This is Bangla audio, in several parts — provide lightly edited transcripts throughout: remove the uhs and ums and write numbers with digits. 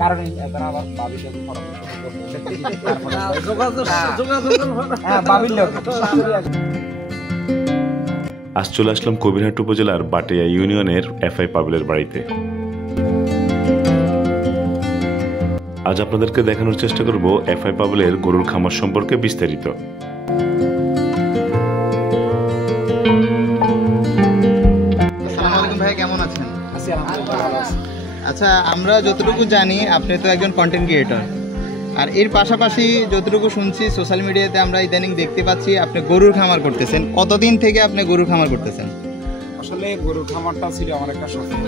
কারণ এবার আবার বাবির লোক পরামর্শ আজ চলে আসলাম কবিরহাট উপজেলার বাটিয়া ইউনিয়নের এফআই পাবলের বাড়িতে। আজ আপনাদেরকে দেখানোর চেষ্টা করব এফআই পাবলের গরুর খামার সম্পর্কে বিস্তারিত। ভাই কেমন আছেন? আচ্ছা, আমরা যতটুকু জানি আপনি তো একজন কন্টেন্ট ক্রিয়েটর, আর এর পাশাপাশি যতটুকু শুনছি সোশ্যাল মিডিয়াতে আমরা ইদানিং দেখতে পাচ্ছি আপনি গরুর খামার করতেছেন। কতদিন থেকে আপনি গরুর খামার করতেছেন? আসলে গরুর খামারটা ছিল আমার একটা স্বপ্ন।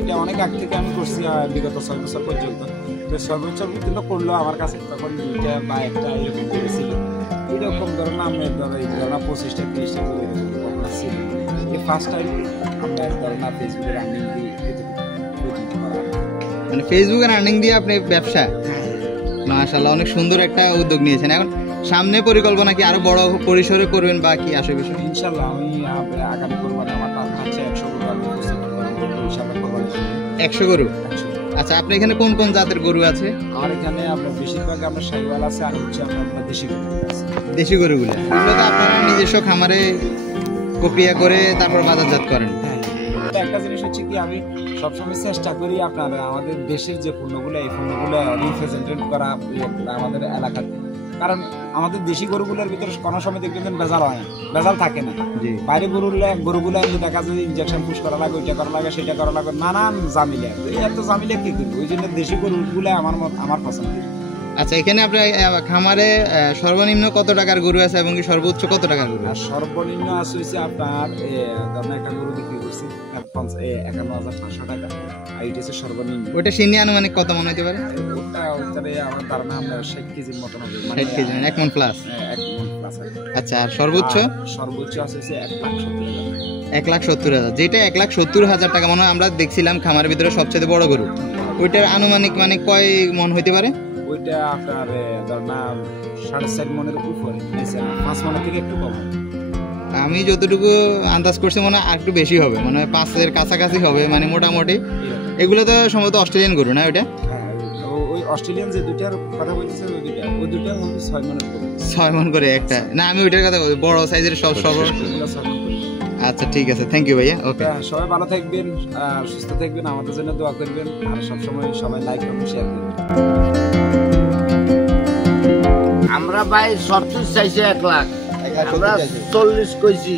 এটা অনেক আগ থেকে আমি করছি, বিগত 6 বছর পর্যন্ত। 6 বছর পর্যন্ত করলেও আমার কাছে তখন 2টা বা 1টা এরকম করেছিল। এরকম ধরনের আমরা এই ধরনের 25টা 30টা করে এরকম ছিল। এই ফার্স্ট টাইম আমরা এক ধরনের ফেসবুকে রানিং দিয়ে মানে ফেসবুকে রানিং দিয়ে আপনি ব্যবসা, মাশাআল্লাহ অনেক সুন্দর একটা উদ্যোগ নিয়েছেন। এখন সামনে পরিকল্পনা কি আরো বড় পরিসরে করবেন বা কি আসে বিষয়? ইনশাআল্লাহ আমি আগামী কোরবানি আমার টার্গেট আছে 100 গরু আমি ইনশাআল্লাহ কোরবানি 100 গরু। আচ্ছা, আপনি এখানে কোন কোন জাতের গরু আছে? আমার এখানে আপনার বেশিরভাগ আপনার শাহিওয়াল আছে, আর হচ্ছে আপনার দেশি গরু আছে। দেশি গরুগুলো এগুলো তো আপনারা নিজস্ব খামারে প্রক্রিয়া করে তারপর বাজারজাত করেন? একটা জিনিস হচ্ছে কি, আমি সবসময় চেষ্টা করি আপনার আমাদের দেশের যে পণ্যগুলো এই পণ্যগুলো রিপ্রেজেন্টেট করা আমাদের এলাকাতে। কারণ আমাদের দেশি গরুগুলোর ভিতরে কোনো সময় দেখবেন ভেজাল হয় না, ভেজাল থাকে না। বাইরে গরুগুলো দেখা যায় ইনজেকশন পুশ করা লাগে, ওইটা করা লাগে, সেটা করা লাগে, নানান জামিলা। এই এত জামিলা কি করবো? ওই জন্য দেশি গরুগুলো আমার পছন্দ। আচ্ছা, এখানে আপনার খামারে সর্বনিম্ন কত টাকার গরু আছে এবং কি সর্বোচ্চ কত টাকার গরু? সর্বনিম্ন আছে হচ্ছে আপনার ধরেন একটা গরু বিক্রি করছি 51,500 টাকা, আর এটা হচ্ছে সর্বনিম্ন। ওটা সিন্নি আনুমানিক কত মনে হতে পারে? ওটা আমার ধারণা আমরা 60 কেজির মতন হবে, 60 কেজি, 1 মণ প্লাস। 1 মণ প্লাস। আচ্ছা, আর সর্বোচ্চ? সর্বোচ্চ আছে 1,70,000। 1,70,000, যেটা 1,70,000 টাকা মনে হয় আমরা দেখছিলাম খামারের ভিতরে সবচেয়ে বড় গরু। ওইটার আনুমানিক মানে কয় মণ হইতে পারে? ওইটা আপনার ধরেন 4.5 মণের উপরে, 5 মণের থেকে একটু কম। আমি যতটুকু আন্দাজ করছি মনে হয় আর একটু বেশি হবে, মানে 5-এর কাছাকাছি হবে, মানে মোটামুটি। এগুলো তো সম্ভবত অস্ট্রেলিয়ান গরু না? ওইটা ওই অস্ট্রেলিয়ান যে দুইটার কথা বলতেছে ওই দুইটা 6 মণের উপরে। 6 মণ করে একটা? না, আমি ওইটার কথা বলছি, বড় সাইজের সব। আচ্ছা, ঠিক আছে, থ্যাংক ইউ ভাইয়া। ওকে, সবাই ভালো থাকবেন আর সুস্থ থাকবেন, আমাদের জন্য দোয়া করবেন, আর সবসময় সবাই লাইক করবেন, শেয়ার করবেন। আমরা ভাই 37 চাইছি 1 লাখ, আমরা 40 কইছি।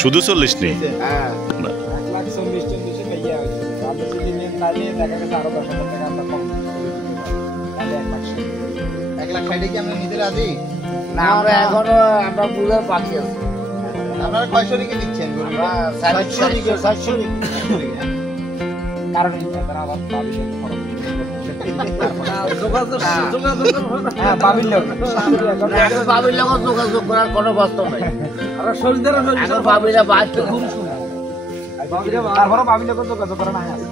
শুধু 40 নেই? হ্যাঁ, 1,40,000 ভাইয়া। আপনি যদি নেন তাহলে দেখা গেছে আরো 10,000 টাকা আমরা কম তাহলে 1,60,000 কি আমরা নিতে রাজি? না, আমরা এখনো আমরা পুরো বাকি আছে। আপনারা কয়শো রিকে দিচ্ছেন? আমরা 400 কারণ এবার আবার বাবির লোক বাবির লগত যোগাযোগ করার কোনো বাস্তব নাই। বাবিরা বাঁচতে খুব তারপরে বাবির লোক যোগাযোগ করা নাই আছে।